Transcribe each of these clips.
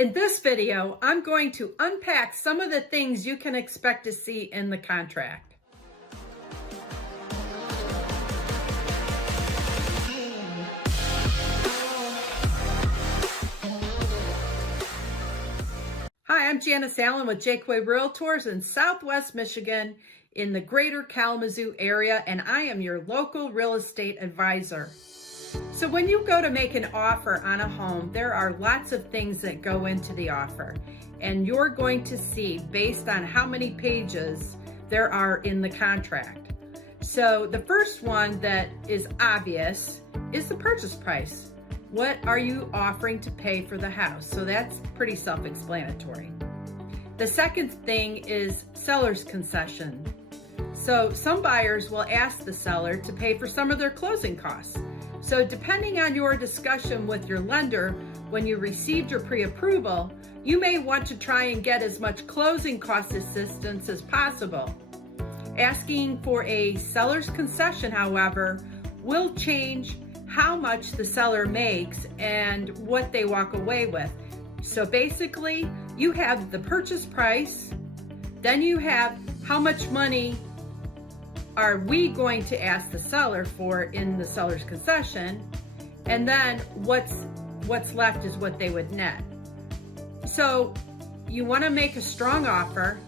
In this video, I'm going to unpack some of the things you can expect to see in the contract. Hi, I'm Janice Allen with Jakeway Realtors in Southwest Michigan in the greater Kalamazoo area, and I am your local real estate advisor. So when you go to make an offer on a home, there are lots of things that go into the offer, and you're going to see based on how many pages there are in the contract. So the first one that is obvious is the purchase price. What are you offering to pay for the house? So that's pretty self-explanatory. The second thing is seller's concession. So some buyers will ask the seller to pay for some of their closing costs. So depending on your discussion with your lender when you received your pre-approval, you may want to try and get as much closing cost assistance as possible. Asking for a seller's concession, however, will change how much the seller makes and what they walk away with. So basically, you have the purchase price, then you have how much money are we going to ask the seller for in the seller's concession, and then what's left is what they would net. So you want to make a strong offer,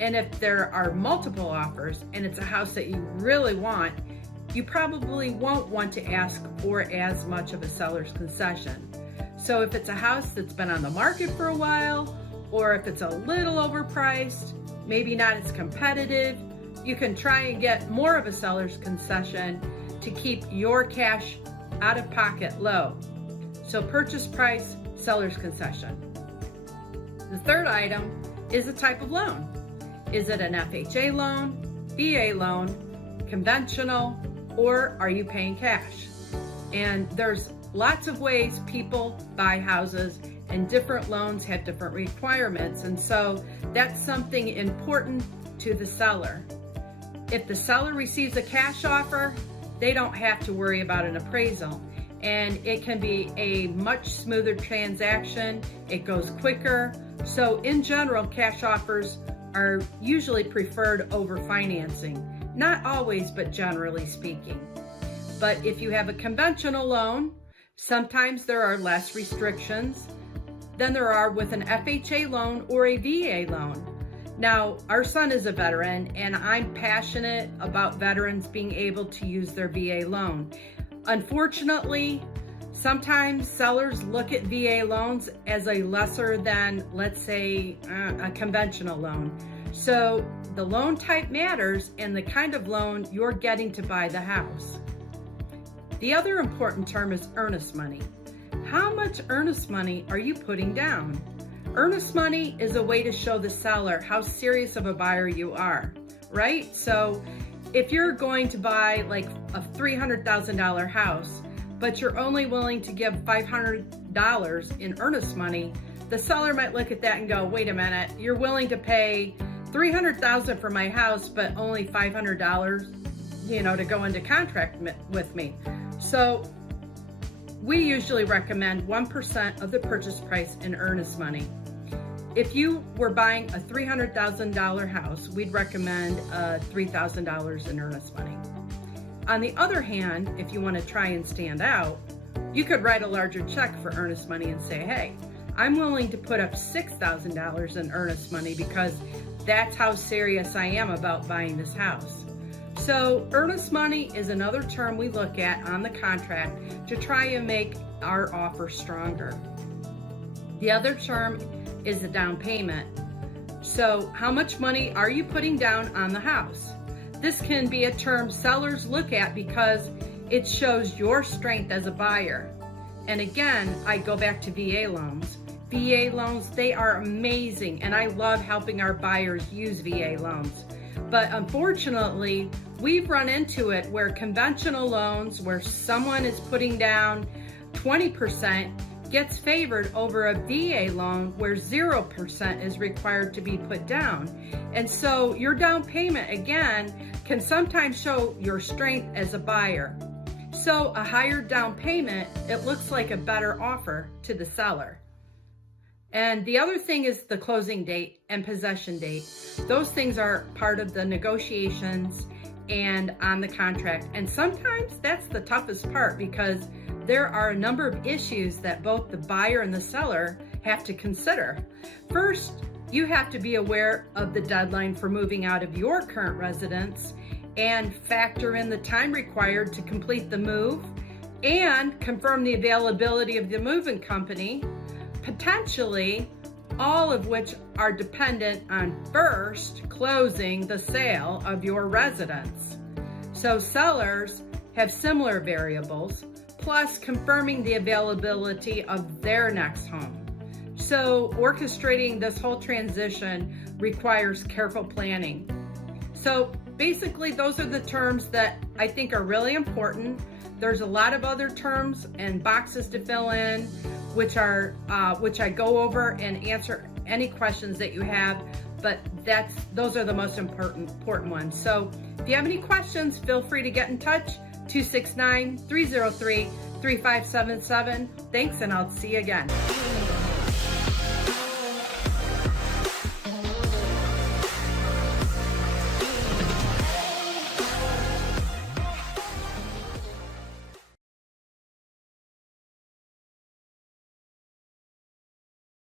and if there are multiple offers and it's a house that you really want, you probably won't want to ask for as much of a seller's concession. So if it's a house that's been on the market for a while, or if it's a little overpriced, maybe not as competitive, you can try and get more of a seller's concession to keep your cash out of pocket low. So purchase price, seller's concession. The third item is the type of loan. Is it an FHA loan, VA loan, conventional, or are you paying cash? And there's lots of ways people buy houses, and different loans have different requirements. And so that's something important to the seller. If the seller receives a cash offer, they don't have to worry about an appraisal, and it can be a much smoother transaction. It goes quicker. So in general, cash offers are usually preferred over financing. Not always, but generally speaking. But if you have a conventional loan, sometimes there are less restrictions than there are with an FHA loan or a VA loan. Now, our son is a veteran, and I'm passionate about veterans being able to use their VA loan. Unfortunately, sometimes sellers look at VA loans as a lesser than, let's say, a conventional loan. So the loan type matters, and the kind of loan you're getting to buy the house. The other important term is earnest money. How much earnest money are you putting down? Earnest money is a way to show the seller how serious of a buyer you are, right? So if you're going to buy like a $300,000 house, but you're only willing to give $500 in earnest money, the seller might look at that and go, wait a minute, you're willing to pay $300,000 for my house, but only $500, to go into contract with me. So we usually recommend 1% of the purchase price in earnest money. If you were buying a $300,000 house, we'd recommend $3,000 in earnest money. On the other hand, if you want to try and stand out, you could write a larger check for earnest money and say, hey, I'm willing to put up $6,000 in earnest money because that's how serious I am about buying this house. So earnest money is another term we look at on the contract to try and make our offer stronger. The other term is the down payment. So how much money are you putting down on the house? This can be a term sellers look at because it shows your strength as a buyer. And again, I go back to VA loans. VA loans, they are amazing, and I love helping our buyers use VA loans. But unfortunately, we've run into it where conventional loans, where someone is putting down 20%, gets favored over a VA loan where 0% is required to be put down. And so your down payment, again, can sometimes show your strength as a buyer. So a higher down payment, it looks like a better offer to the seller. And the other thing is the closing date and possession date. Those things are part of the negotiations and on the contract. And sometimes that's the toughest part because there are a number of issues that both the buyer and the seller have to consider. First, you have to be aware of the deadline for moving out of your current residence and factor in the time required to complete the move and confirm the availability of the moving company, potentially all of which are dependent on first closing the sale of your residence. So sellers have similar variables, plus confirming the availability of their next home. So orchestrating this whole transition requires careful planning. So basically, those are the terms that I think are really important. There's a lot of other terms and boxes to fill in, which I go over and answer any questions that you have, but those are the most important ones. So if you have any questions, feel free to get in touch, 269-303-3577. Thanks, and I'll see you again.